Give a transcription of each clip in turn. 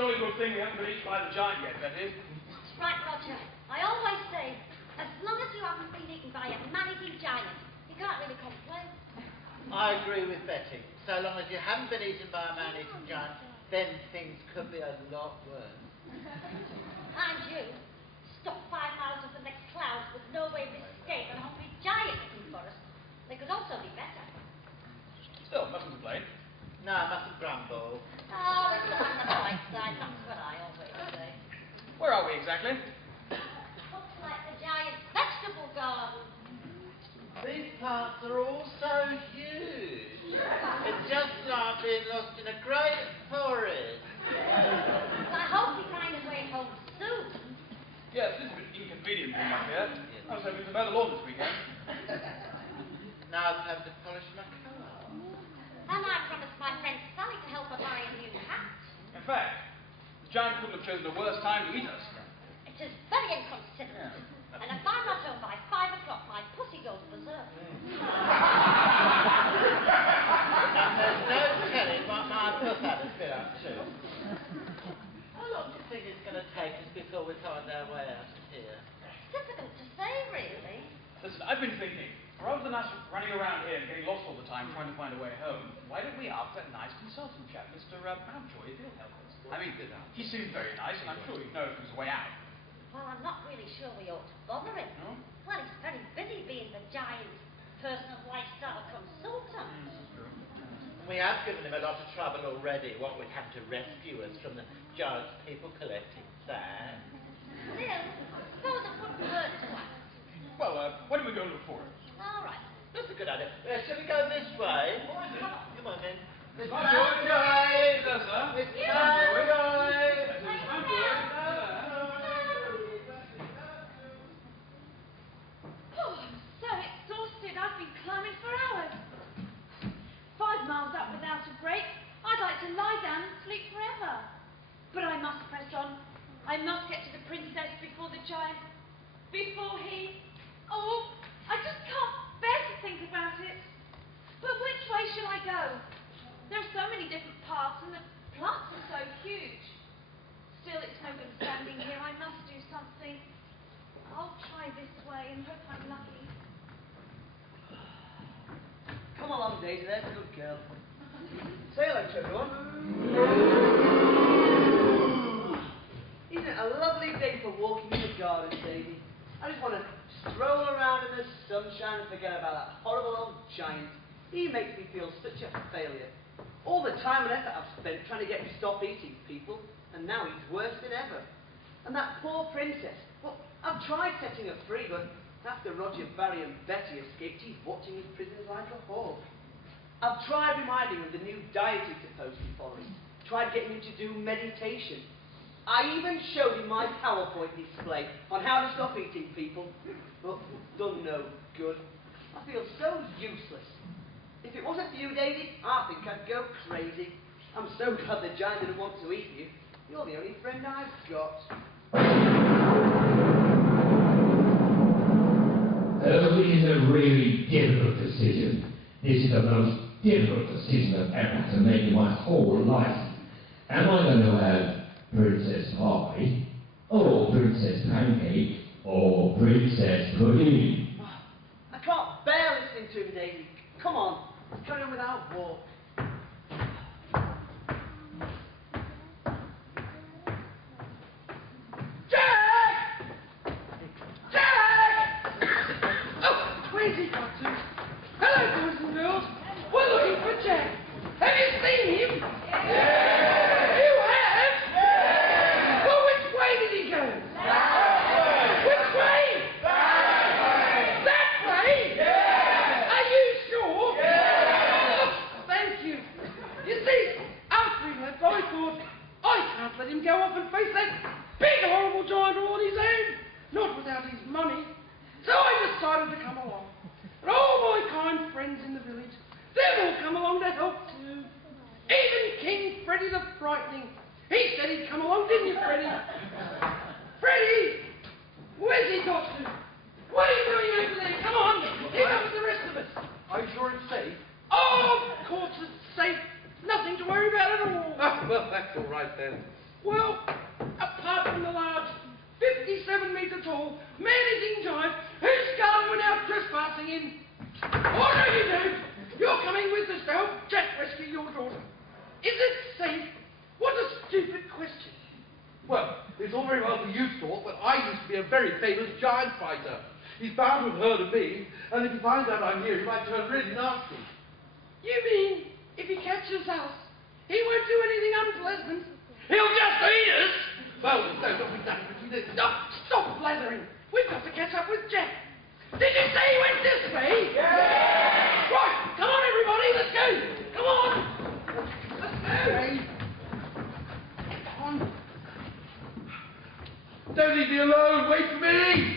jolly good thing we haven't been eaten by the giant yet, that is. Right, Roger. I always say, as long as you haven't been eaten by a man-eating giant, you can't really complain. I agree with Betty. So long as you haven't been eaten by a man-eating giant, then things could be a lot worse. And you, stuck 5 miles up the next clouds with no way of escape and a hungry giant looking for us. They could also be better. Still, mustn't complain. No, I mustn't grumble. Oh, it's the on the bright side, that's what I always say. Where are we exactly? Looks like the giant's vegetable garden. These parts are all so huge. It's just like being lost in a great forest. Well, I hope we find a way home soon. Yes, this is a bit inconvenient being up here. I was hoping to mow the lawn this weekend. Now I'm having to polish my car. And I promised my friend Sally to help her buy a new hat. In fact, the giant couldn't have chosen a worse time to eat us. It is very inconsiderate. And if I'm not home by 5 o'clock, my pussy goes berserk. And there's no telling what my pussy been up to. How long do you think it's going to take us before we find our way out of here? Difficult to say, really. Listen, I've been thinking, rather than us running around here and getting lost all the time trying to find a way home, why don't we ask that nice consultant chap, Mr. Mountjoy, if he'll help us? I mean, he seems very nice, and I'm sure he'd know if there's a way out. Well, I'm not really sure we ought to bother him. No? Well, he's very busy being the giant's personal lifestyle consultant. That's true. We have given him a lot of trouble already, what with having to rescue us from the giant's people collecting sand. Still, suppose it wouldn't hurt to ask. Well, why don't we go look for it? All right. That's a good idea. Shall we go this way? Come on then. Mr. Mountjoy! Mountjoy! Yes, sir. Mr. Mountjoy! Oh, I'm so exhausted. I've been climbing for hours. 5 miles up without a break. I'd like to lie down and sleep forever. But I must press on. I must get to the princess before the giant. Before he... Oh, I just can't bear to think about it. But which way shall I go? There are so many different paths and the plants are so huge. Still, it's no good standing here. I must do something. I'll try this way and hope I'm lucky. Come along, Daisy, there's a good girl. Say hello to everyone. Isn't it a lovely day for walking in the garden, Daisy? I just want to stroll around in the sunshine and forget about that horrible old giant. He makes me feel such a failure. All the time and effort I've spent trying to get him to stop eating people, and now he's worse than ever. And that poor princess, well, I've tried setting her free, but after Roger, Barry and Betty escaped, he's watching his prisoners like a hawk. I've tried reminding him of the new diet he's supposed to be following, tried getting him to do meditation. I even showed him my PowerPoint display on how to stop eating people, but done no good. I feel so useless. If it wasn't for you, Daisy, I think I'd go crazy. I'm so glad the giant didn't want to eat you. You're the only friend I've got. Oh, it is a really difficult decision. This is the most difficult decision I've ever had to make in my whole life. Am I going to have Princess Pie, or Princess Pancake, or Princess Pudding? I can't bear listening to him, Daisy. Come on, let's carry on with our walk. Jack! Jack! Oh, where's he got to? Hello, boys and girls. We're looking for Jack. Have you seen him? Yeah! You have? Yeah! Well, which way did he go? That way! Which way? That way! That way? Yeah! Are you sure? Yeah! Oh, thank you. You see, after he left, I thought, I can't let him go off and face that big horrible giant all on his own, not without his money. So I decided to come along. And all my kind friends in the village, they've all come along to help too. Even King Freddy the Frightening. He said he'd come along, didn't you, Freddy? Freddy! Where's he got to? What are you doing over there? Come on, get up with the rest of us. Are you sure it's safe? Oh, of course it's safe. Nothing to worry about at all. Ah, well, that's all right then. Well, Is it safe? What a stupid question. Well, it's all very well for you to talk, but I used to be a very famous giant fighter. He's bound to have heard of me, and if he finds out I'm here, he might turn really nasty. You mean, if he catches us, he won't do anything unpleasant? He'll just eat us! Well, no, don't be that. Stop blathering. We've got to catch up with Jack. Did you say he went this way? Yeah! Right, come on everybody, let's go! Come on! Let's go! Come on. Don't leave me alone, wait for me!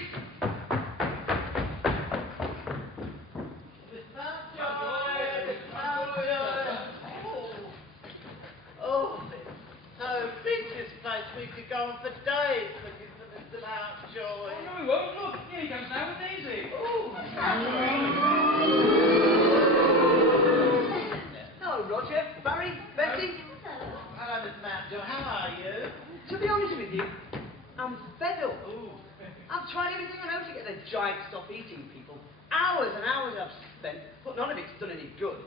We could go on for days looking for Mr. Mountjoy. Oh, no, we won't. Look, here he comes now with Daisy. Hello, Roger, Barry, Betty. Hello, Mr. Mountjoy. How are you? To be honest with you, I'm fed up. I've tried everything I know to get the giant to stop eating people. Hours and hours I've spent, but none of it's done any good.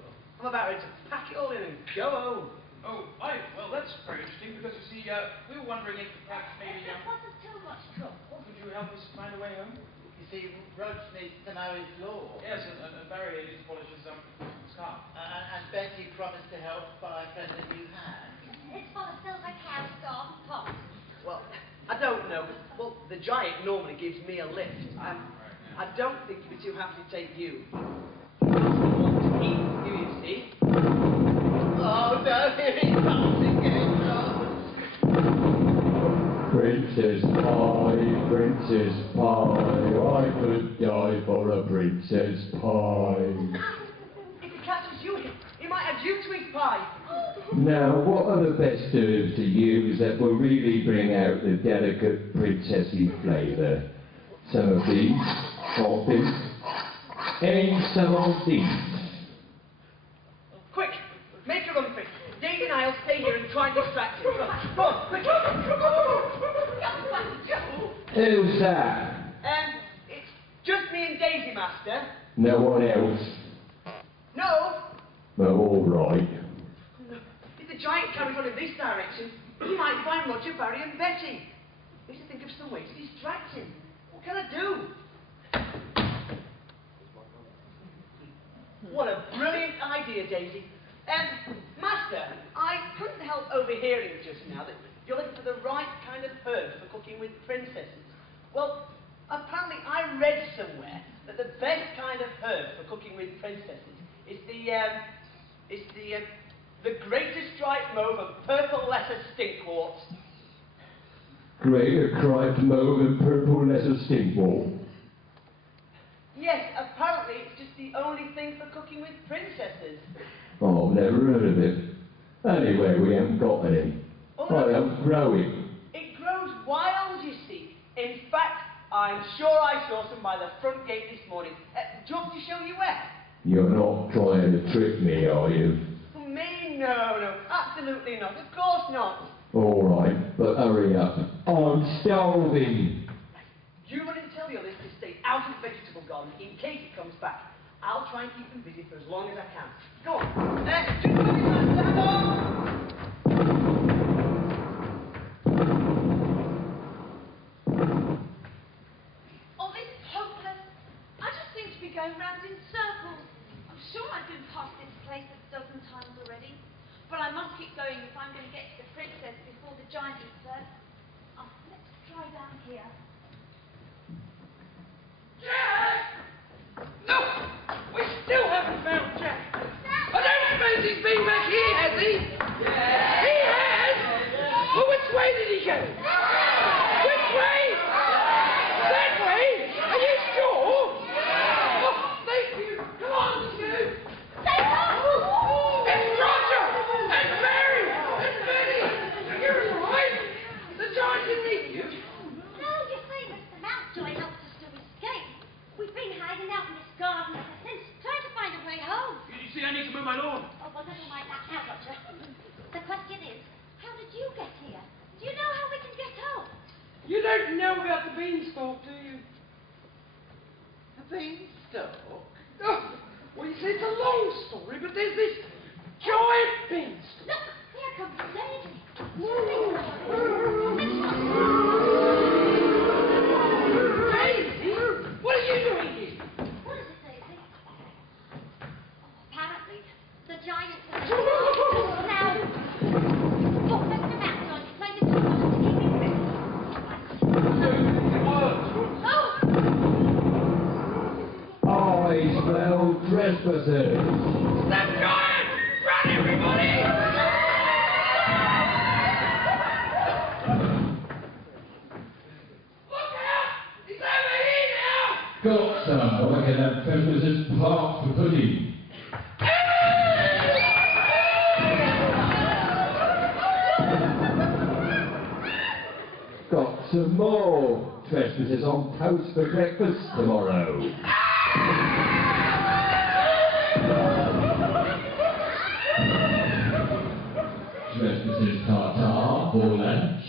I'm about ready to pack it all in and go home. Oh, well, that's very interesting, because you see, we were wondering if perhaps maybe, It wasn't too much trouble. could you help us find a way home? You see, Roach needs to know his law. Yes, and Barry needs to polish his scarf. And Betty promised to help by a friend that you had. It's for the silver cow scarf pot. Well, I don't know. Well, the giant normally gives me a lift. I don't think he'd be too happy to take you. He doesn't want to eat you, you see. Oh, no, here he comes again. Princess pie, I could die for a princess pie. If he catches you, he might add you to his pie. Now, what are the best herbs to use that will really bring out the delicate princessy flavour? Some of these, hopping, and some of these. Quick, make a run for it. Daisy and I'll stay here and try and distract him. Come on, quick. Who's that? It's just me and Daisy, Master. No one else? No. Well, all right. No. If the giant carries on in this direction, he might find Roger, Barry and Betty. We have to think of some way to distract him. What can I do? What a brilliant idea, Daisy. Master, I couldn't help overhearing just now that you're looking for the right kind of herb for cooking with princesses. Well, apparently I read somewhere that the best kind of herb for cooking with princesses is the greatest striped mauve of purple lesser stinkworts. Greater striped mauve and purple lesser stinkwort. Yes, apparently it's just the only thing for cooking with princesses. Oh, I've never heard of it. Anyway, we haven't got any. Oh, I don't grow it. It grows wild, you see. In fact, I'm sure I saw some by the front gate this morning. Do you want me to show you where? You're not trying to trick me, are you? Me? No, absolutely not. Of course not. All right, but hurry up. I'm starving. You run and tell the others to stay out of the vegetable garden in case it comes back. I'll try and keep them busy for as long as I can. Go on. Just go inside. Stand on. Oh, this is hopeless. I just seem to be going round in circles. I'm sure I've been past this place a dozen times already. But I must keep going if I'm going to get to the princess before the giant eats her. Oh, let's try down here. Jack! No! We still haven't found Jack. I don't suppose he's been back here, has he? Yeah. He has? Well, which way did he go? Which way? That way? Are you sure? Oh, thank you. Come on, let's go. It's Roger! And Mary! And Betty! You're right. The giant didn't eat you. No, you see, Mr. Mountjoy helped us to escape. We've been hiding out in this garden ever since, trying to find a way home. You see, I need to move my lawn. Oh, well, never mind that now, Roger. The question is, how did you get here? Do you know how we can get home? You don't know about the beanstalk, do you? The beanstalk? Oh, well, you see, it's a long story, but there's this giant beanstalk. Look, come from Daisy. Daisy? What are you doing here? What is it, Daisy? Apparently, the giant has now. Oh, Mr. Mountjoy, you played it too much to keep me fit. I smell trespassers. That giant! Run, everybody! Look out! He's over here now! Got some. I can have trespassers parked for pudding. Got some more trespassers on toast for breakfast tomorrow. Trespassers tartar for lunch.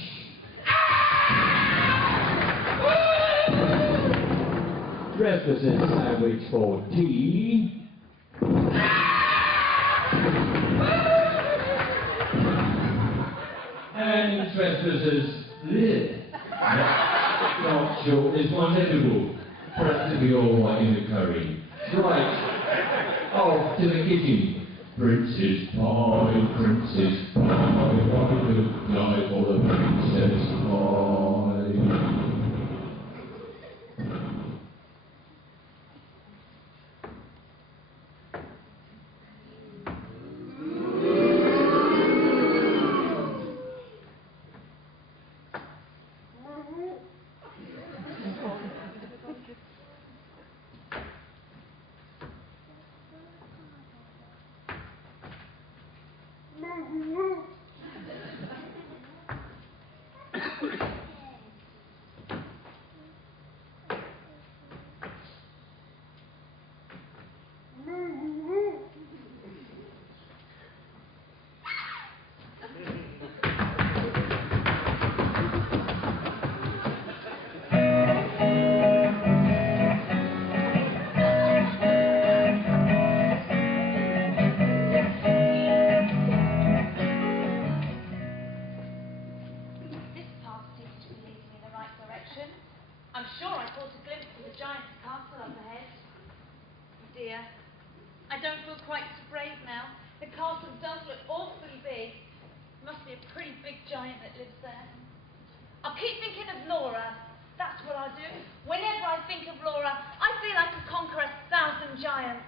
Trespassers sandwich for tea. And trespassers live. Not sure this one's edible. Perhaps it'll be all right in the curry. Right. Off to the kitchen. Princess pie, princess pie. Why look like for the princess pie? This path seems to be leading in the right direction. I'm sure I caught a glimpse of the giant's castle up ahead. Dear, I don't feel quite so brave now. The castle does look awfully big. Must be a pretty big giant that lives there. I'll keep thinking of Laura. That's what I'll do. Whenever I think of Laura, I feel I could conquer 1,000 giants.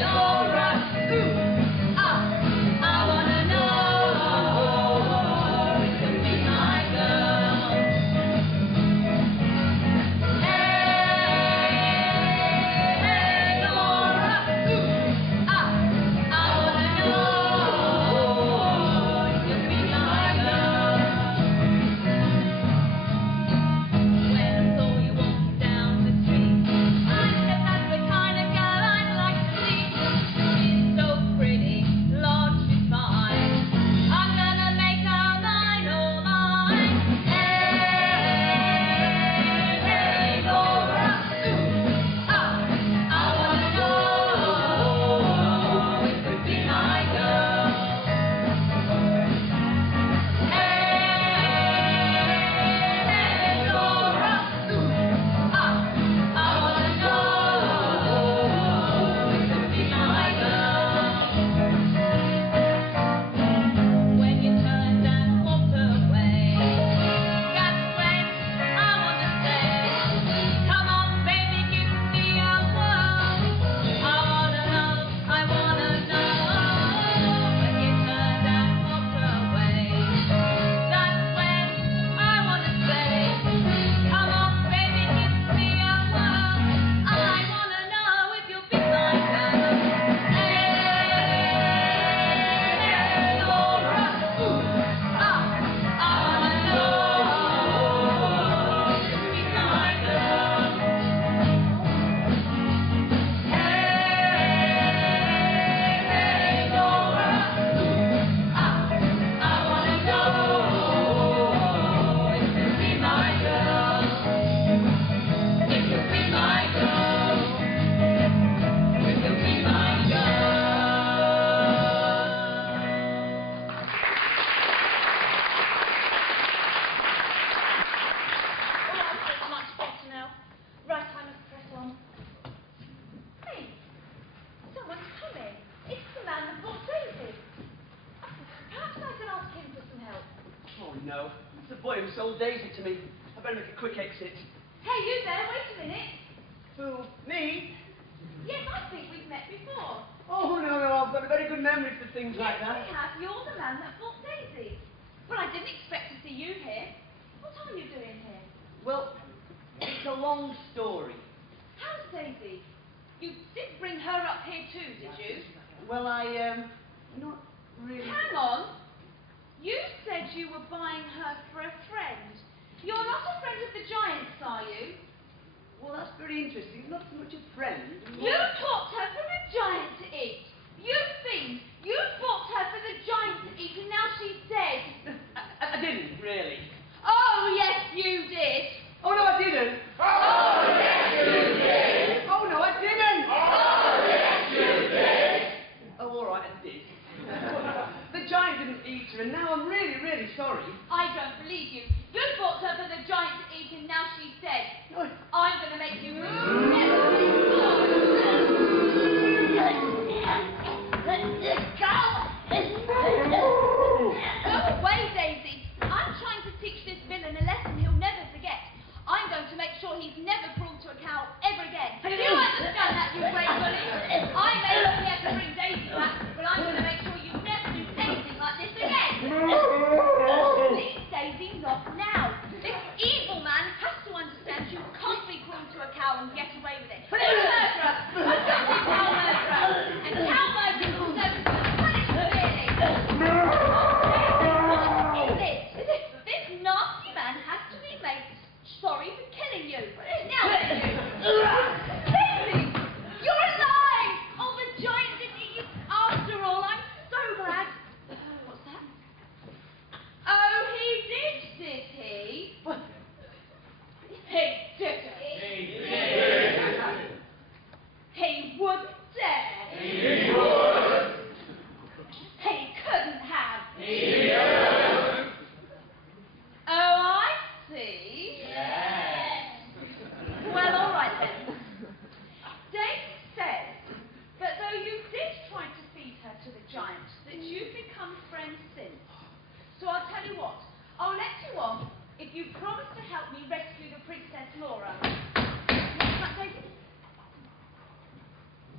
Laura, no. It's the boy who sold Daisy to me. I better make a quick exit. Hey, you there, wait a minute. Who? Me? Yes, I think we've met before. Oh, no, I've got a very good memory for things like Yes, that. we have. You're the man that bought Daisy. But I didn't expect to see you here. What are you doing here? Well, it's a long story. How's Daisy? You did bring her up here too, did you? Well, not really. Hang on. You said you were buying her for a friend. You're not a friend of the Giants, are you? Well, that's very interesting. Not so much a friend. You bought her for the Giant to eat. You fiend. You bought her for the Giant to eat, and now she's dead. I didn't, really. Oh, yes, you did. Oh, no, I didn't. Oh, yes, you did. Oh, no, I didn't. Oh, yes, you did. Oh, all right, I did. The Giant didn't eat her, and now I'm really, really sorry. I don't believe you. You bought her for the Giant to eat, and now she's dead. No, I'm going to make you Go away, Daisy. I'm trying to teach this villain a lesson he'll never forget. I'm going to make sure he's never cruel to a cow ever again. Do you understand that, you great bully? I may not be able to bring Daisy back, but I'm going to make sure you never do anything like this again. Please, Daisy, not now. This evil man has to understand you can't be cruel to a cow and get away with it. You're a murderer, a dirty cow murderer, and cow murderers will never be punished severely. What is this? This nasty man has to be made sorry for killing you. Now then, you. Daisy, you're alive! Oh, the Giant didn't eat you after all. I'm so glad. What's that? Oh, he did he? What? He didn't. He would dare. He would. He couldn't have. He would. Oh, I see. Yes. Well, all right then. Daisy says that though you did try to feed her to the Giant, that you've become friends since. So I'll tell you what, I'll let you off if you promise to help me rescue the Princess Laura. What's that, Daisy?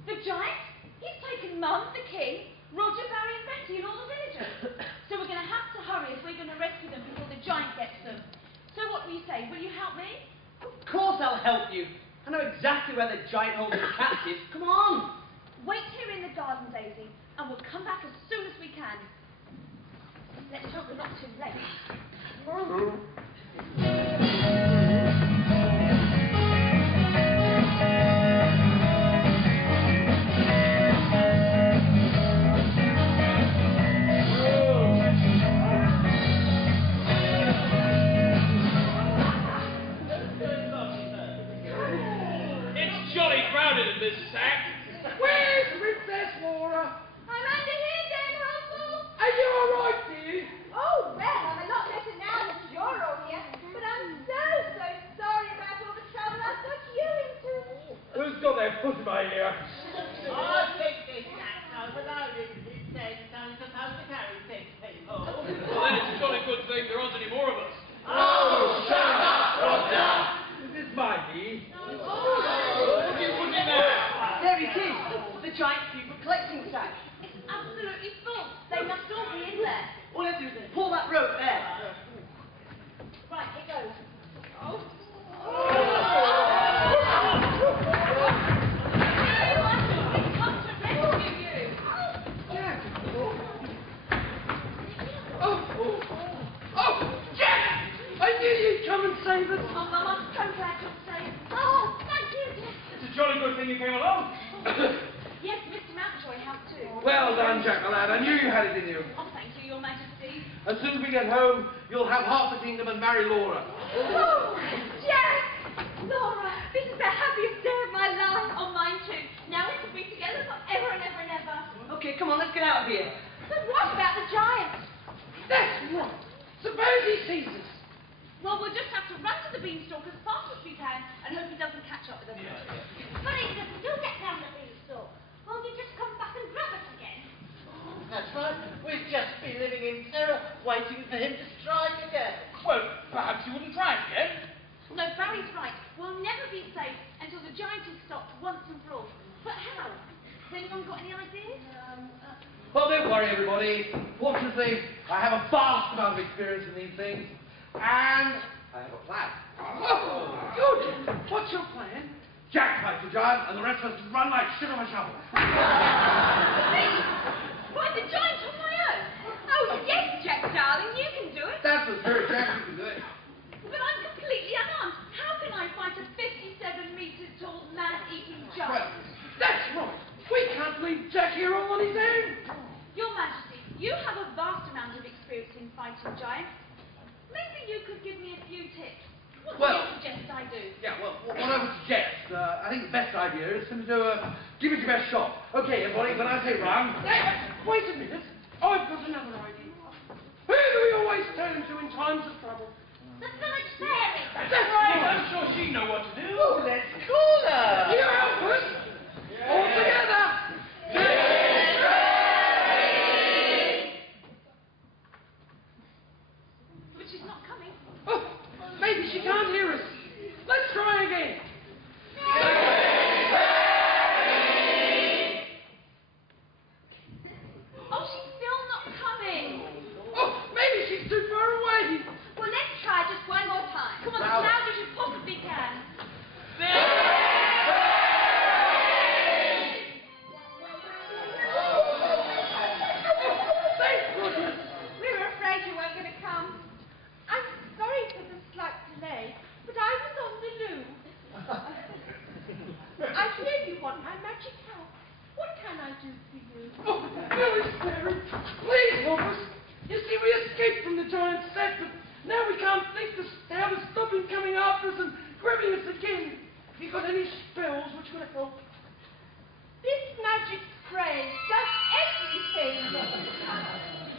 The Giant? He's taken Mum, the King, Roger, Barry and Betty and all the villagers. So we're going to have to hurry if we're going to rescue them before the Giant gets them. So what will you say? Will you help me? Of course I'll help you. I know exactly where the Giant holds his captive. Come on. Wait here in the garden, Daisy, and we'll come back as soon as we can. Let's hope we're not too late. It's jolly crowded in this sack. Where's Princess Laura? I'm under here, Dame Russell. Are you all right, dear? Oh, well, I'm a lot better now that you're all here. But I'm so sorry about all the trouble I've got you into. Who's got their foot in my ear? I think this cat's overloaded. It says it's only supposed to carry 6 people. Well, then it's a jolly good thing there aren't any more of us. Oh, shut up, Roger! Is this my knee? What do you put in there? There it is. The Giant people collecting sack. It's absolutely full. They must all be in there. All I have to do is pull that rope there. Right, here goes. We've come to rescue you. Jack! Oh, Jack! I knew you'd come and save us. Oh, Mum, I'm so glad you're safe. Oh, thank you, Jack. It's a jolly good thing you came along. Yes, Mr. Mountjoy has too. Well done, Jack, my lad. I knew you had it in you. Oh, thank you, Your Majesty. As soon as we get home, you'll have half the kingdom and marry Laura. Oh, Jack! Laura, this is the happiest day of my life. Oh, mine too. Now we can be together forever and ever and ever. Okay, come on, let's get out of here. But what about the Giant? That's right. Suppose he sees us. Well, we'll just have to run to the Beanstalk as fast as we can and hope he doesn't catch up with us. But he doesn't do get down the beanstalk. Won't he just come back and grab us again? That's right. We've just been living in terror, waiting for him to strike again. everybody. Fortunately, I have a vast amount of experience in these things, and I have a plan. Oh, good. What's your plan? Jack fights the giant, and the rest of us run like shit on a shovel. Fight the giant on my own? Oh, yes, Jack, darling, you can do it. That's the spirit, Jack. You can do it. But I'm completely unarmed. How can I fight a 57-metre-tall, man-eating Well, giant? That's right. We can't leave Jack here all on his own. Your Majesty, you have a vast amount of experience in fighting giants. Maybe you could give me a few tips. What do you suggest I do? Yeah, well, what I would suggest, I think the best idea is to give it your best shot. Okay, everybody, when I say run. Hey, wait a minute. I've got another idea. Who do we always turn to in times of trouble? The village fairy. That's right. I'm sure she'd know what to do. Oh, let's call her. You help us. All together. But she's not coming. Oh, maybe she can't hear us. Let's try again. Oh, she's still not coming. Oh, maybe she's too far away. Well, let's try just one more time. Come on, as loud as you possibly can. Thank goodness. We were afraid you weren't going to come. I'm sorry for the slight delay, but I was on the loo. I hear you want my magic help. What can I do for you? Oh, village fairy, please help us. You see, we escaped from the giant's set, but now we can't think how to stop him coming after us and grabbing us again. Have you got any spells which would help? This magic spray does everything.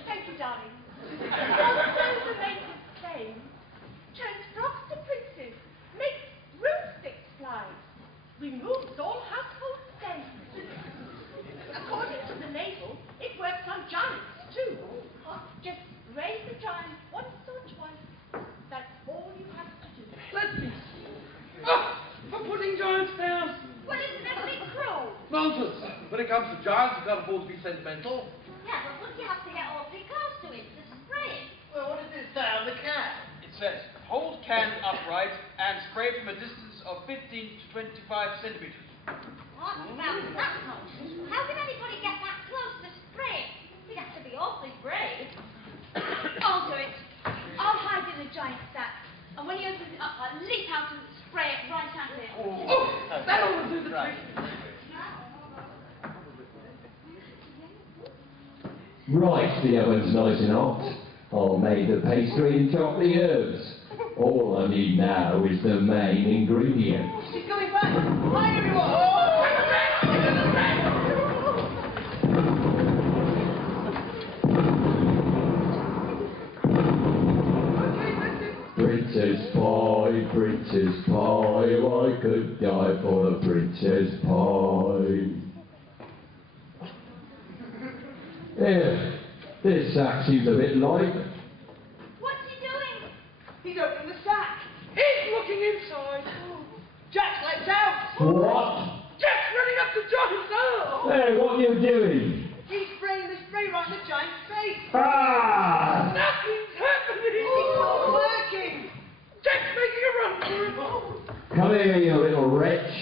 Thank you, darling. Also, the native flame turns frogs to princes, makes broomsticks fly, removes all household stains. According to the label, it works on giants too. Just spray the giant once or twice. That's all you have to do. Let me see. Oh, for putting giants down. Well, isn't that a bit cruel? Nonsense. When it comes to giants, you can't afford to be sentimental. Yeah, but wouldn't you have to get awfully close to him to spray it? Well, what does it say on the can? It says, hold can upright and spray from a distance of 15 to 25 centimeters. What about that much? How can anybody get that close to spray it? He'd have to be awfully brave. I'll do it. I'll hide in a giant sack, and when he opens it up, I'll leap out and spray it right at him. Oh, that'll do the trick. Right, the oven's nice and hot. I'll make the pastry and chop the herbs. All I need now is the main ingredient. She's coming back. Hi, everyone. Oh! Princess pie, princess pie, I could die for a princess pie. Yeah, this sack seems a bit light. What's he doing? He's opened the sack. He's looking inside. Jack, let's out. What? Jack's running up the giant's arm. Hey, what are you doing? He's spraying the spray right in the giant's face. Ah! Nothing's happening. It's not working. Jack's making a run for it. Come here, you little wretch.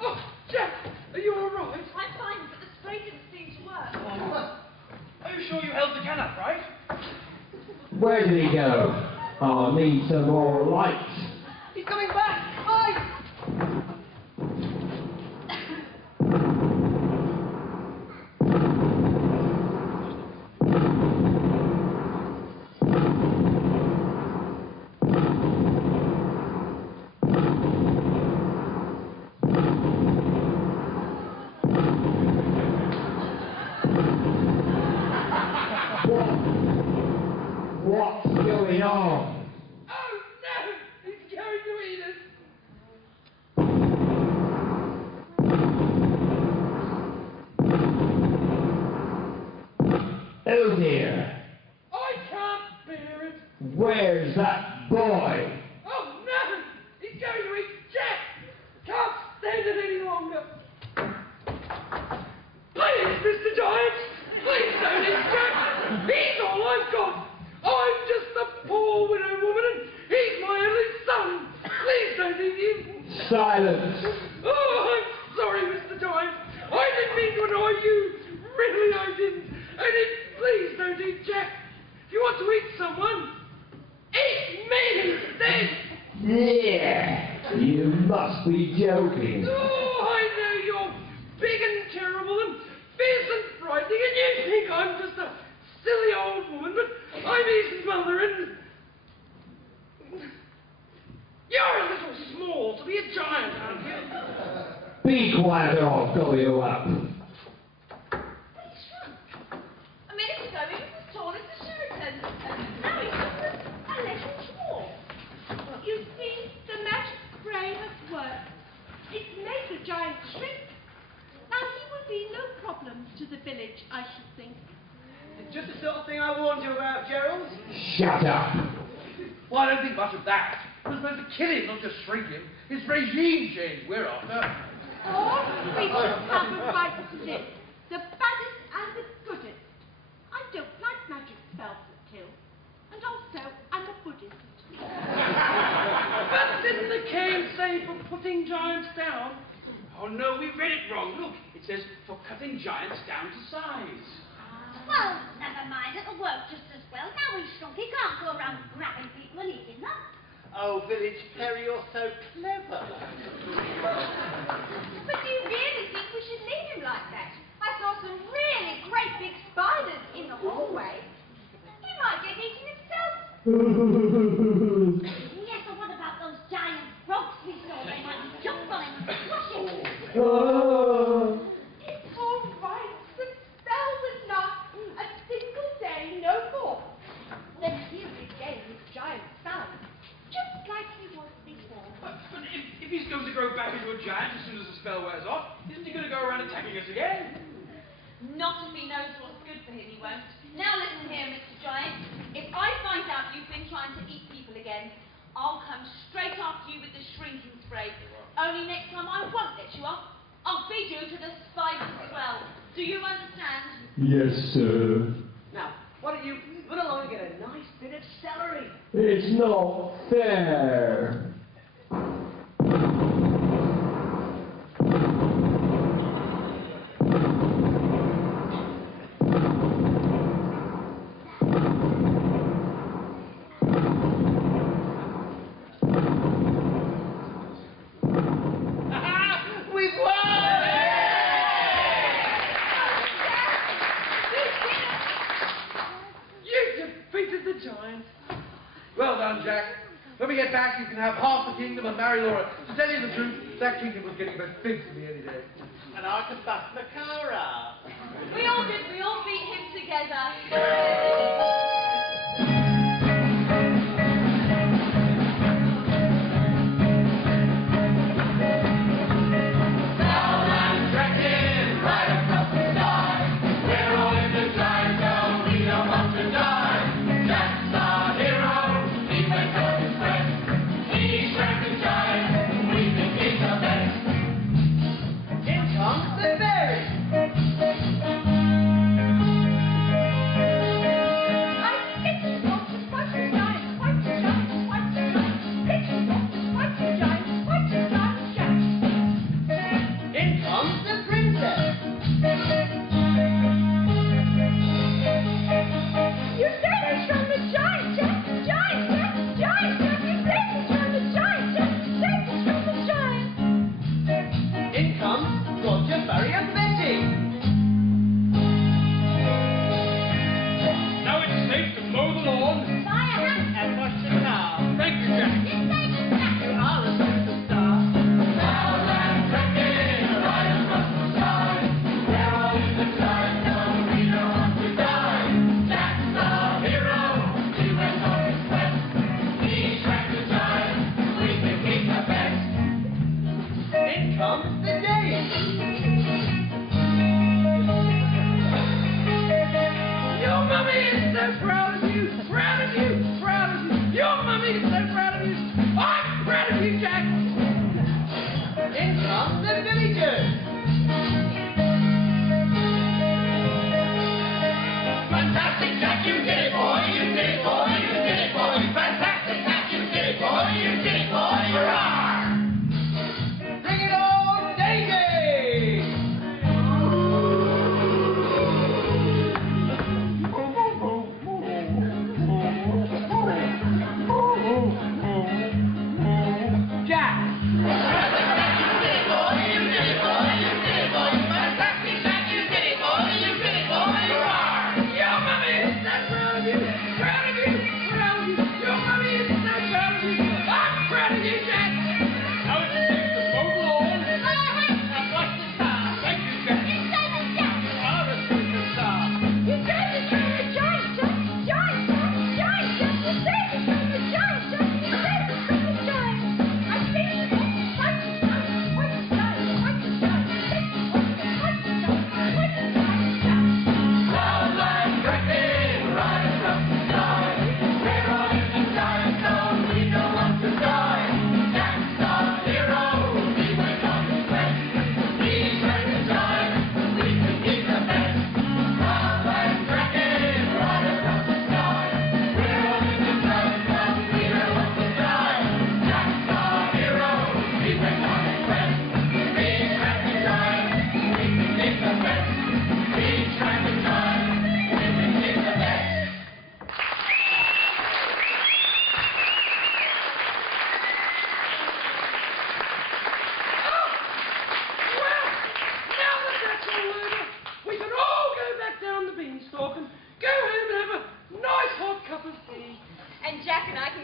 Oh, Jack, are you all right? I'm fine, but the spray didn't seem to work. Are you sure you held the can upright? Where did he go? I need some more light. He's coming back. Hi. What's going on? Oh, no. He's going to eat us. Oh dear. I can't bear it. Where's that boy? Oh, no. He's going to eat Jack. Can't stand it any longer. Please, Mr. Giant. Please save all I've got. I'm just a poor widow woman, and he's my only son. Please don't eat him. Silence. Oh, I'm sorry, Mr. Giant. I didn't mean to annoy you. Really, I didn't. Please don't eat Jack. If you want to eat someone, eat me instead. Yeah, you must be joking. Oh, I know you're big and terrible and fierce and frightening, and you think I'm just a silly old woman, but I'm his mother, and you're a little small to be a giant, aren't you? Be quiet or I'll gobble you up. He's shrunk. A minute ago he was as tall as the shuriken. Now he's just a little dwarf. You see, the magic spray has worked. It's made the giant shrink. Now he will be no problem to the village, I should think. It's just the sort of thing I warned you about, Gerald. Shut up. Well, I don't think much of that. We're supposed to kill him, not just shrink him. It's regime change we're after. All people have a right to live. The baddest and the goodest. I don't like magic spells that kill. And also, I'm a Buddhist. But didn't the cane say for putting giants down? Oh no, we read it wrong. Look, it says for cutting giants down to size. Well, never mind, it'll work just as well. Now he's shrunk, he can't go around grabbing people and eating them. Oh, Village Perry, you're so clever. But do you really think we should leave him like that? I saw some really great big spiders in the hallway. He might get eaten himself. Yes, but what about those giant frogs we saw? They might jump on him and crush him. It's all right. The spell was not a single day, no more. Then he'll regain his giant size, just like he was before. But if he's going to grow back into a giant as soon as the spell wears off, isn't he going to go around attacking us again? Not if he knows what's good for him, he won't. Now listen here, Mr. Giant. If I find out you've been trying to eat people again, I'll come straight after you with the shrinking spray. Only next time I won't let you off. I'll feed you to the spiders as well. Do you understand? Yes, sir. Now, why don't you run along and get a nice bit of celery? It's not fair. We've won! You defeated the giant. Well done, Jack. When we get back, you can have half the kingdom and marry Laura. To tell you the truth, that kingdom was getting a bit big for me any day. And I can buff Makara. We all did. We all beat him together.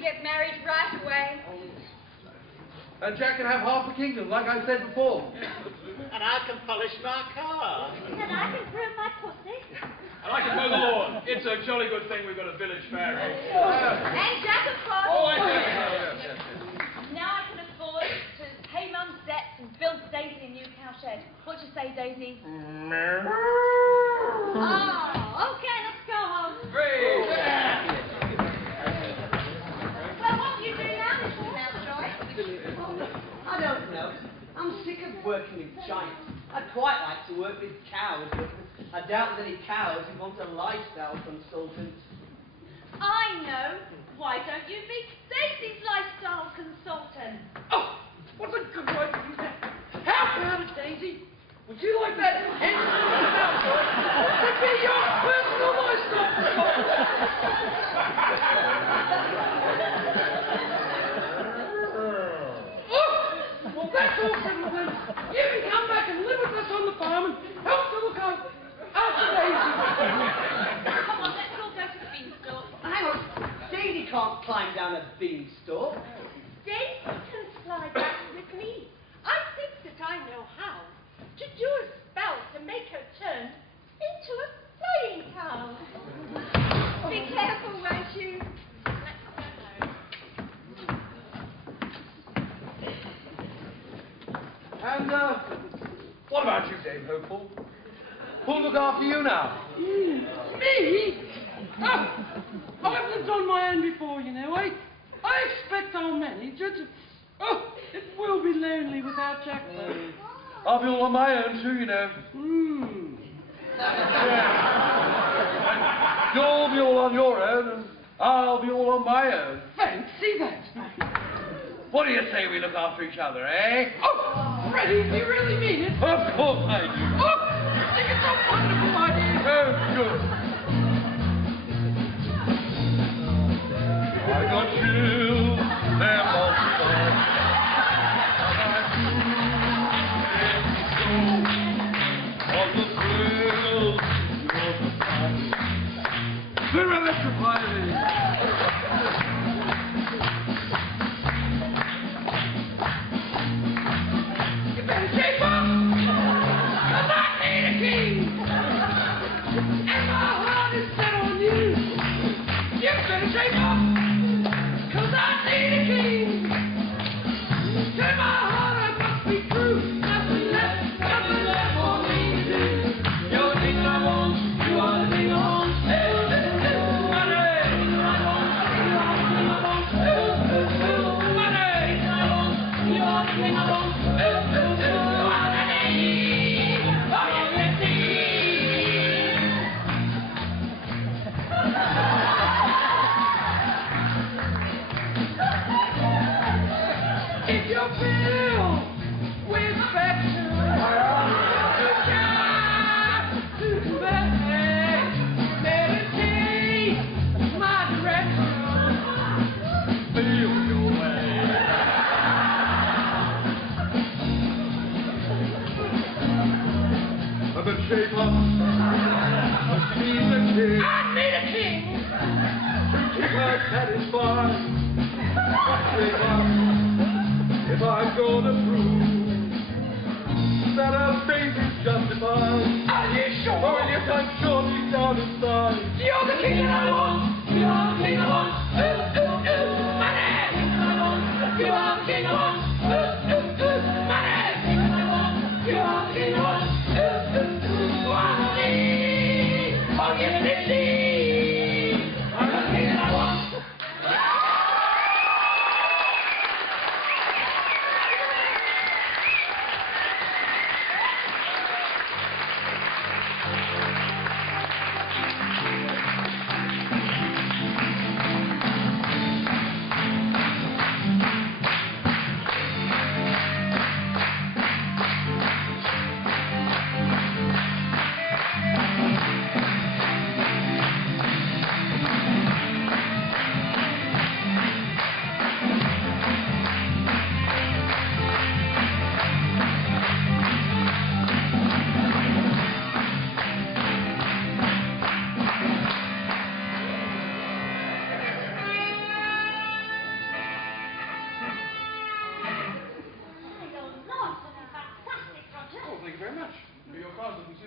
can get married right away. And Jack can have half the kingdom, like I said before. And I can polish my car. And I can groom my pussy. And I can mow the lawn. It's a jolly good thing we've got a village fair. And Jack, of course. Oh, I see. Now I can afford to pay Mum's debts and build Daisy a new cowshed. What do you say, Daisy? Oh, okay, let's go home. Well, what do you do now, little Mountjoy? I don't know. I'm sick of working with giants. I'd quite like to work with cows, but I doubt there's any cows who want a lifestyle consultant. I know. Why don't you be Daisy's lifestyle consultant? Oh, what a good way to use that. How about it, Daisy? Would you like that handsome Mountjoy to be your personal lifestyle consultant? Well, that's all settled then. You can come back and live with us on the farm and help to look after Daisy. Come on, let's all go to the beanstalk. Hang on. Daisy can't climb down a beanstalk. Daisy can slide back with me. I think that I know how to do a spell to make her turn into a flying cow. Be careful, won't you? Let's go home. And, what about you, Dame Hopeful? Who'll look after you now? Me? Oh, I've lived on my own before, you know. I expect I'll manage it. Oh, it will be lonely without Jack, though. I'll be all on my own, too, you know. Yeah. You'll be all on your own, and I'll be all on my own. Fancy that. What do you say we look after each other, eh? Oh, Freddie, do you really mean it? Of course I do. Oh, I think it's a wonderful idea. Oh, good. I got chills, they're multiplied. Of the thrills, you're the fun. We're electrifying. You better shape up, 'cause I need a king. And my heart is set on you. You better shape up, 'cause I need a king. To my heart I must be true. Nothing left for me to do. You're the thing I want, you are the thing I want. Money! You are the thing I want. Money! You are the thing I want. If you feel with affection, you got to meditate my direction. Feel your way. I'm in shape up. I need a king. I need a king. To keep her satisfied. Shape up. If I'm gonna prove that her faith is justified. Are you sure? Oh, yes, I'm sure she's down inside. You're the king that I want. You are the king I want. Money. You are the king I want. Money. You are the king I want. Money. Oh, yes, indeed. I'm the king that I want.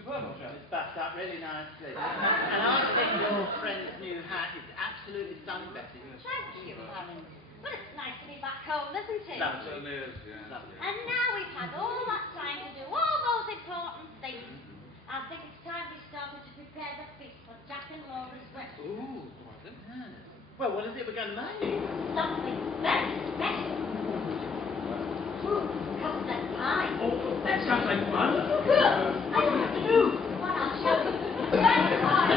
superb, old chap. It's backed up really nicely. And I think your friend's new hat is absolutely stunning, Betty. Thank you, Alan. Well, it's nice to be back home, isn't it? Lovely. Lovely. And now we've had all that time to do all those important things. I think it's time we started to prepare the feast for Jack and Laura's wedding. Ooh, yeah. Well, what is it we're going to make? Something very special. Custard pie. Oh, that sounds like fun. Good. I know what to do. Well, I'll show you. Very hard.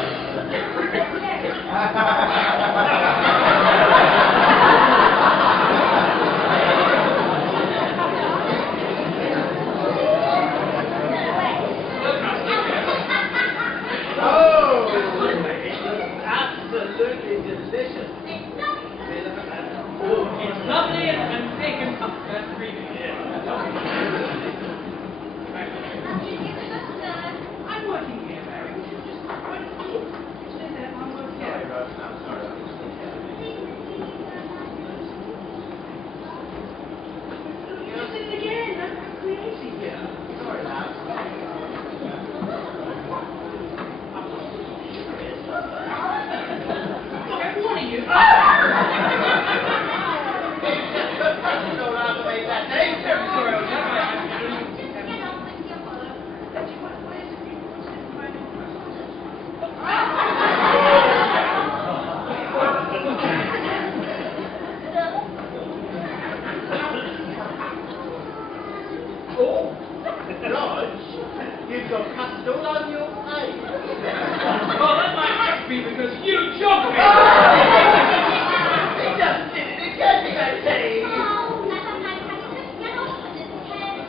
You've got custard all over your face. Oh, that might just be because you jogged me. He just did it again, Betty. Oh, never mind. Just get over this head.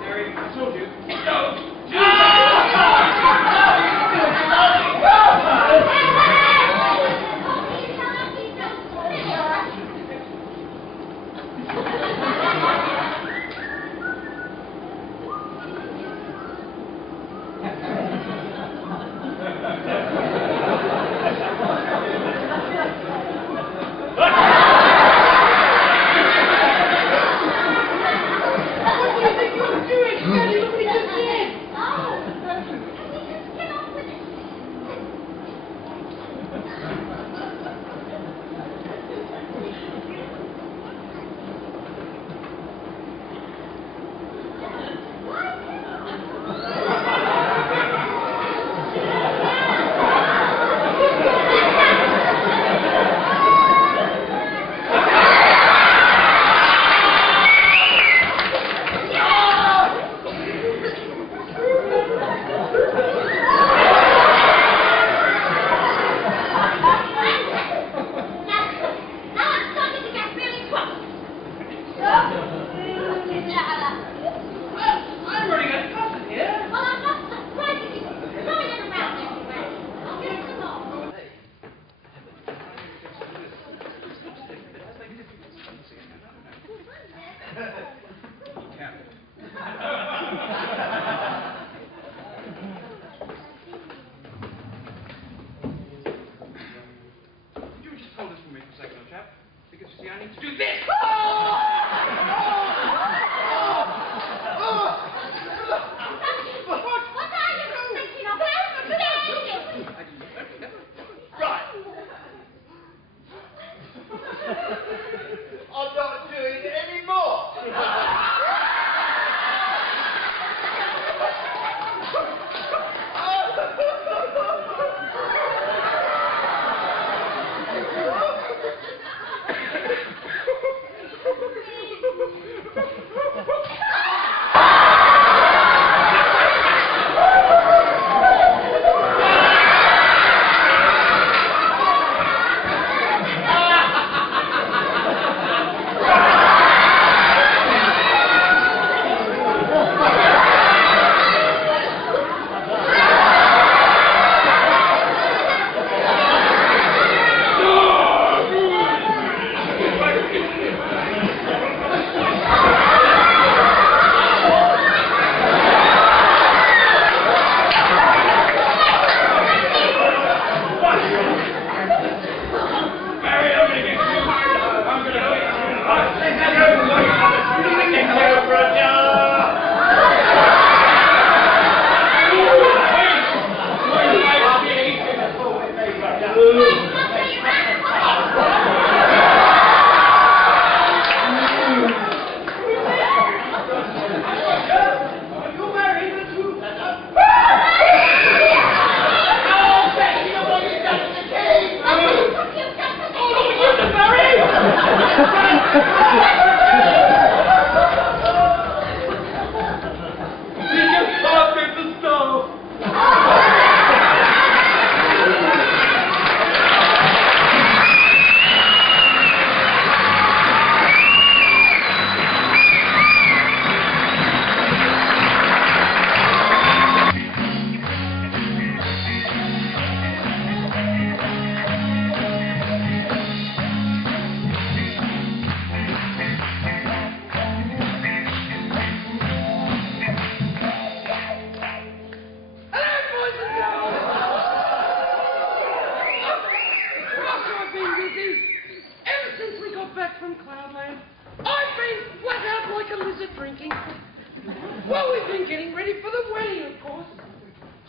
Harry, I told you. Don't do I'm not doing it anymore.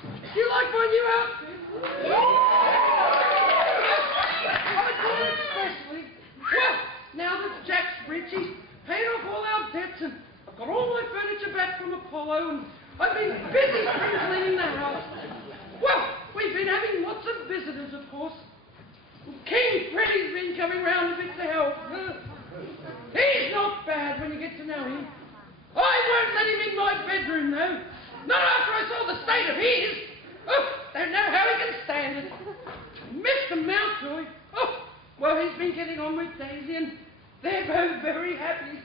Do you like my new outfit? I bought it especially. Well, now that Jack's rich, he's paying off all our debts, and I've got all my furniture back from Apollo, and I've been busy spring cleaning the house. Well, we've been having lots of visitors, of course. King Freddy's been coming round a bit to help. He's not bad when you get to know him. I won't let him in my bedroom, though. Not after I saw the state of his. Oh, don't know how he can stand it. Mr. Mountjoy. Oh, well, he's been getting on with Daisy, and they're both very happy.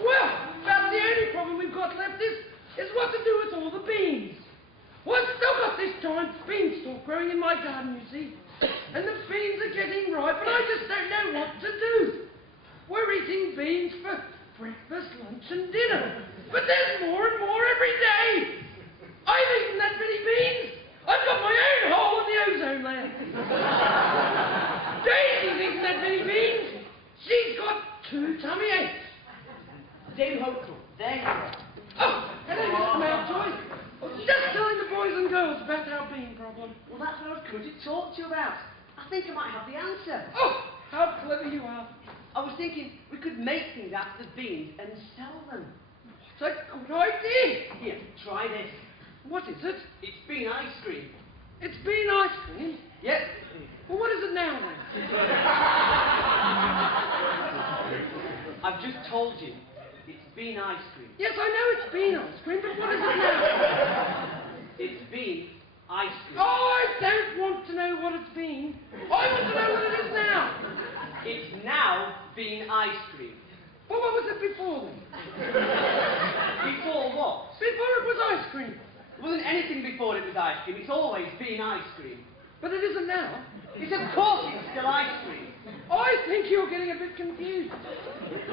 Well, about the only problem we've got left is what to do with all the beans. Well, I've still got this giant beanstalk growing in my garden, you see. And the beans are getting ripe, but I just don't know what to do. We're eating beans for breakfast, lunch, and dinner. But there's more and more every day. I've eaten that many beans. I've got my own hole in the ozone layer. Daisy's eaten that many beans. She's got 2 tummy aches. Dame Hopeful, there you are. Oh, hello, Mr. Mountjoy. Just telling the boys and girls about our bean problem. Well, that's what I've come to talk to you about. I think I might have the answer. Oh, how clever you are. I was thinking we could make things out of the beans and sell them. What a good idea. Here, try this. What is it? It's bean ice cream. It's bean ice cream. Yep. Well, what is it now, then? I've just told you. It's bean ice cream. Yes, I know it's bean ice cream, but what is it now? It's bean ice cream. Oh, I don't want to know what it's been. I want to know what it is now. It's now bean ice cream. Well, what was it before, then? Before what? Before it was ice cream. There wasn't anything before it was ice cream. It's always been ice cream. But it isn't now. It's of course it's still ice cream. I think you're getting a bit confused.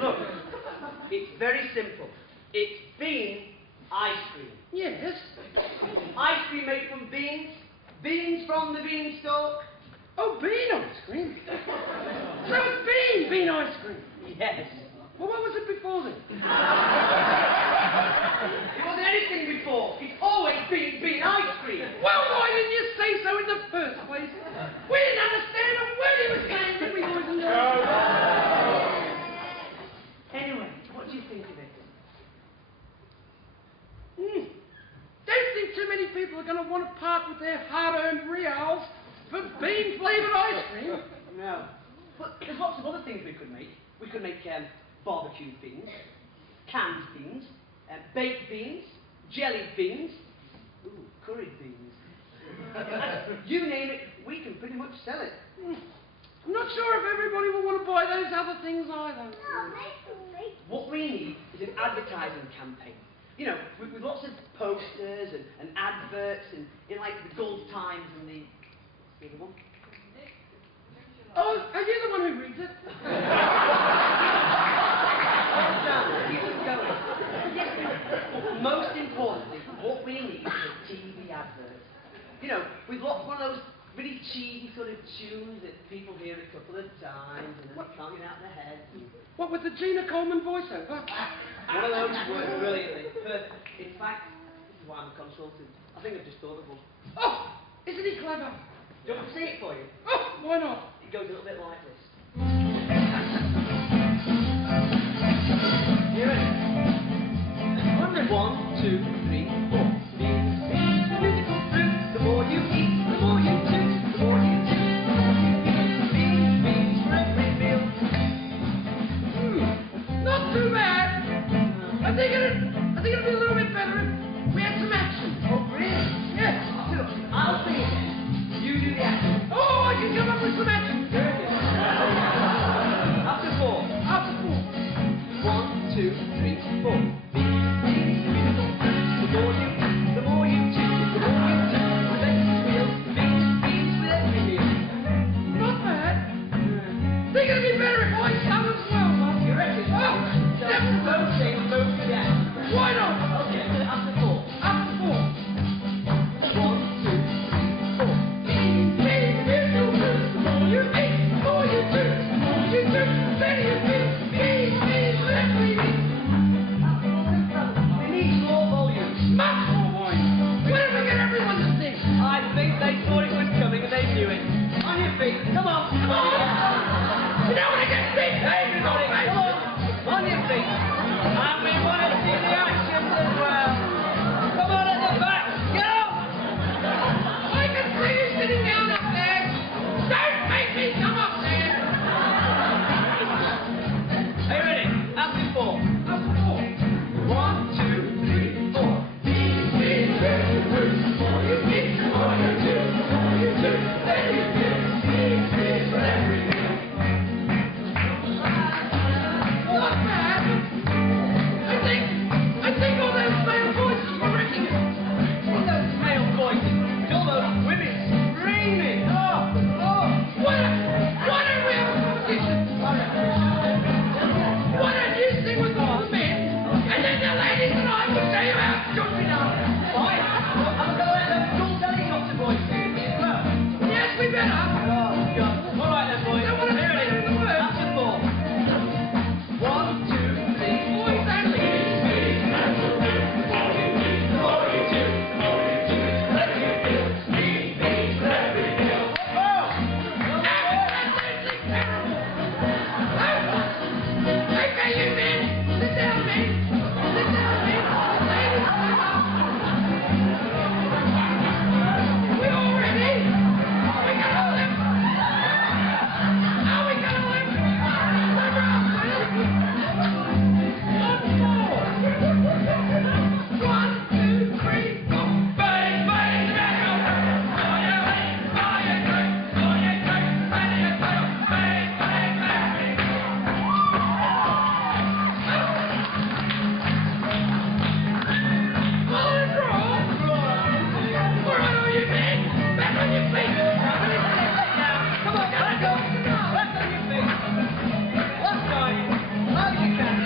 Look, it's very simple. It's bean ice cream. Yes. Ice cream made from beans. Beans from the beanstalk. Oh, bean ice cream. So it's bean ice cream. Yes. Well, what was it before then? It wasn't anything before. It's always been bean ice cream. Well, why didn't you say so in the first place? We didn't understand a word he was saying, did we, boys and girls? Anyway, what do you think of it? Don't think too many people are going to want to part with their hard-earned reals for bean-flavoured ice cream. No. But there's lots of other things we could make. We could make barbecued beans, canned beans, baked beans, jellied beans, curried beans. You name it, we can pretty much sell it. I'm not sure if everybody will want to buy those other things either. What we need is an advertising campaign. You know, with lots of posters and adverts and in like the Gulf Times and the other one. Oh, are you the one who reads it? Keep us going. Most importantly, what we need is a TV advert. You know, with lots one of those really cheesy sort of tunes that people hear a couple of times and then they can't get out of their heads. What, with the Gina Coleman voiceover? One of those works brilliantly. Perfect. In fact, this is why I'm a consultant. I think I've just thought of one. Oh, isn't he clever? Do you want me to sing it for you? Oh, why not? It goes a little bit like this. Here it is. 1, 2, 3, 4. Beans, beans, beautiful fruit. The more you eat, the more you do. The more you do, the more you eat. Beans, beans for every meal. Not too bad. I think it'd be a little bit better if we had some action. Oh, really? Yes. Look, I'll sing it. You do the action. Oh, I can come up with some action. Very good. After 4. After 4. 1, 2, 3, 4. Beans, beans, beautiful fruit. The more you Country now. Fine. Well, I'm going to let them dual helicopter boys sing with me as well. Yes, we better. Oh, God. All right then, boys. Don't want to Here it hear is. the words. That's the ball. 1, 2, 3, 4. Boys only. Okay, you men. Sit down, men. Sit down, men. Ladies, we all ready? Are we gonna live? Are we gonna live? We're up, One, two, three, four. Bang, bang, tobacco. Fire, fire, drink. Fire, drink. Bang, bang, bang, bang, bang. Come on, let's go. Left on your feet. Left side. Loud as you can.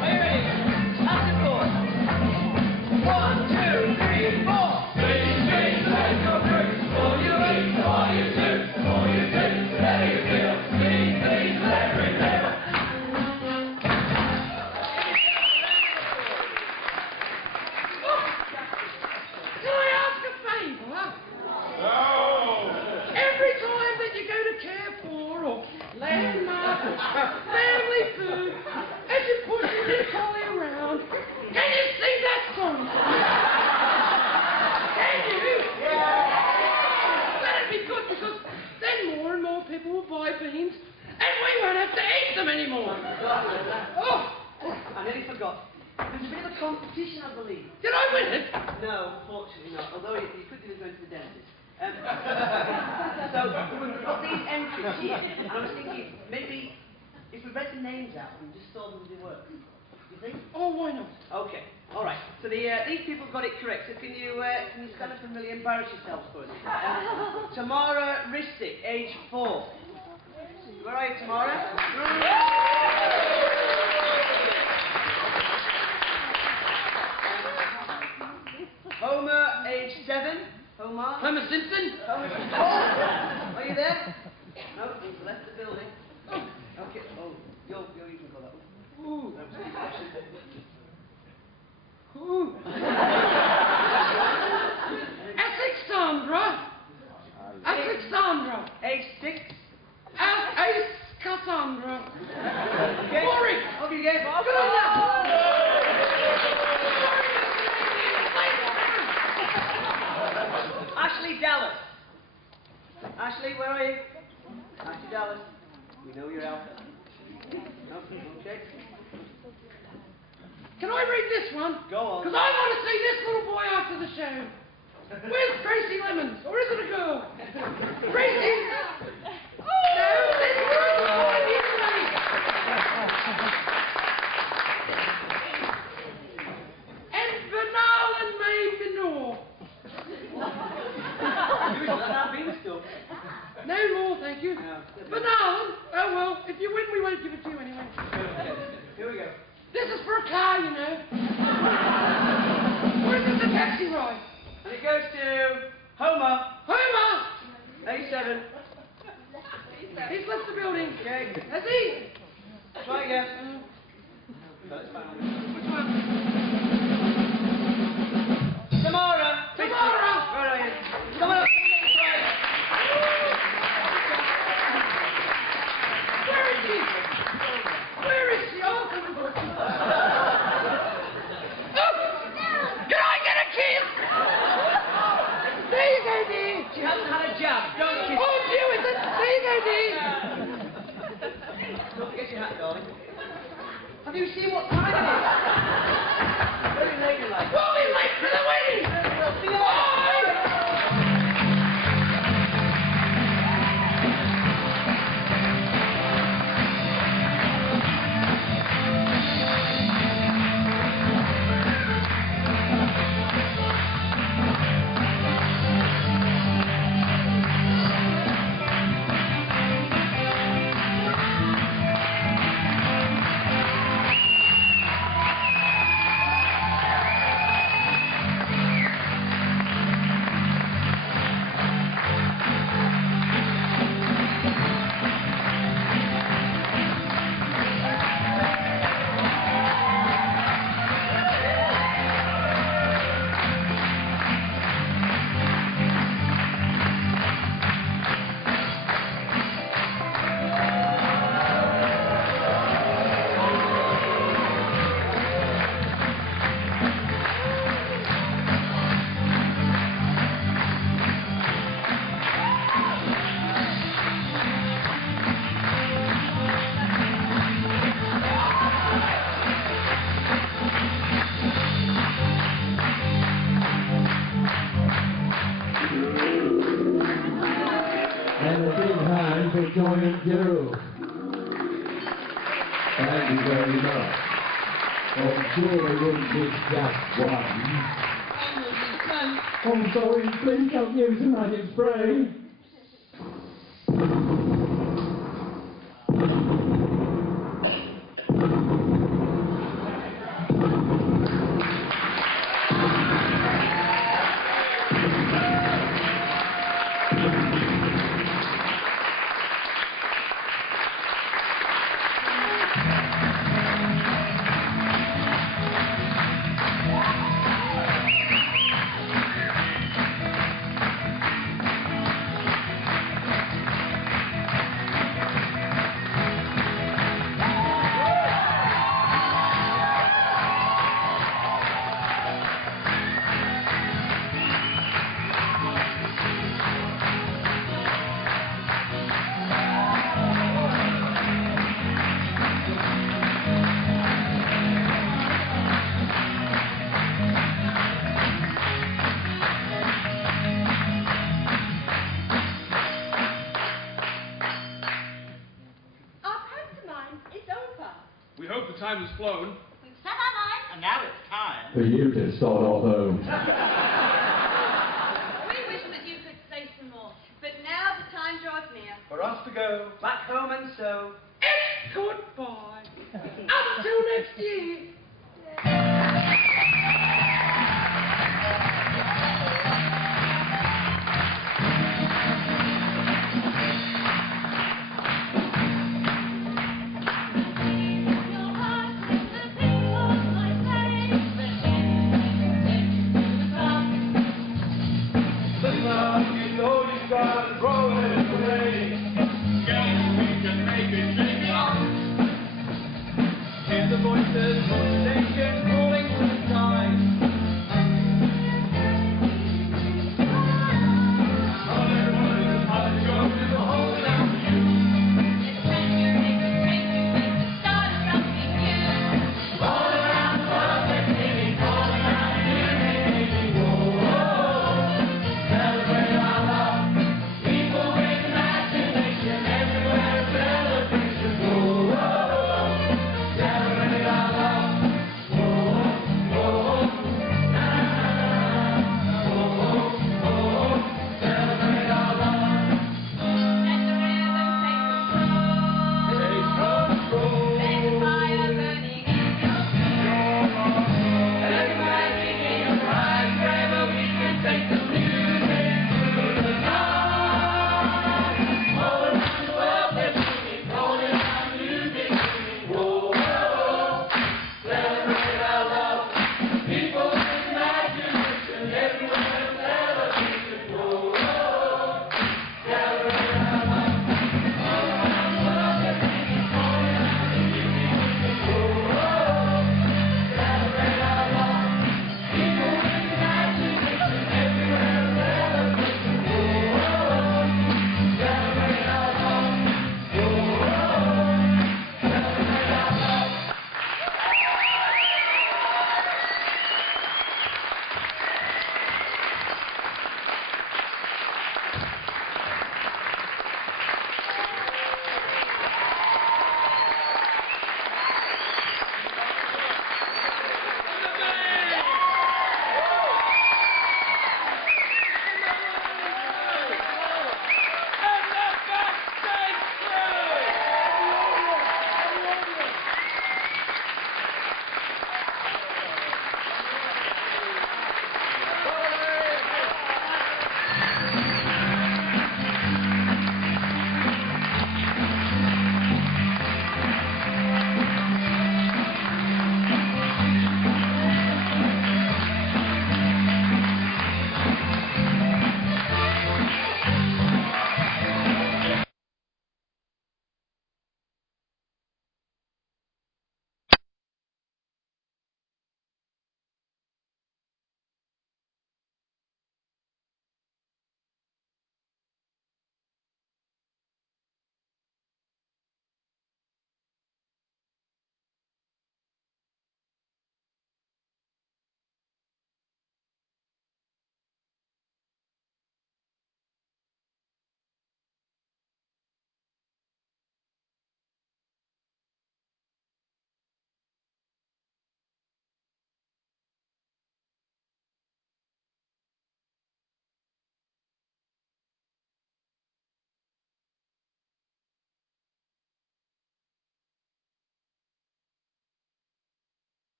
Are you ready? That's the ball. 1, 2, 3, 4. Can I ask a favour? Every time that you go to Care for or Landmark or Family Food, as you push your trolley around, can you sing that song? Can you? That'd be good because then more and more people will buy beans and we won't have to eat them anymore. Oh, I nearly forgot. There's a bit of a competition, I believe. did I win it? No, fortunately not. Although you could do this going to the dentist. So we've got these entries here, and I was thinking maybe if we read the names out and just saw them do work. You think? Oh, why not? Okay. All right. So these people got it correct. So can you stand up and really embarrass yourselves for us? Tamara Ristic, age 4. Where are you, Tamara? Homer, age 7. Homer. Homer Simpson? Homer Simpson. Oh, are you there? No, he's left the building. Okay. Oh, you can go that way. Ooh. That was a good question. Ooh. Alexandra. Alexandra. Age 6. Ace Cassandra. Okay. Warwick. Off you get. Good on ya. Ashley Dallas. Ashley, where are you? Ashley Dallas. We know you're out. No? Okay. Can I read this one? Go on. Because I want to see this little boy after the show. Where's Tracy Lemons? Or is it a girl? Tracy! No, this girl's 5 years late. And banal and made manure. Beanstalk. No more, thank you. No. Banal? Oh well, if you win, we won't give it to you anyway. Here we go. This is for a car, you know. Or is this a taxi ride? And it goes to Homer, Homer! age 7. He's left the building. Okay. Has he? Try again. That's fine. Which one? Tamara. Tamara! Where are you? Come on. Where is she? Where is she? Oh, come on. Oh! Can I get a kiss? There you go, dear. She hasn't had a jab. Don't kiss. Oh, you, is it? There you go, dear. Don't forget your hat, darling. Have you seen what time it is? Very ladylike. We'll be late for the wedding. See you later. Bye. you. Thank you very much. I'm sure I wouldn't pick just one. I'm sorry, please don't use the magic spray. We hope the time has flown. We've set our minds. And now it's time. For you to start off home. We wish that you could say some more, but now the time draws near. For us to go back home and so. Goodbye. Until next year.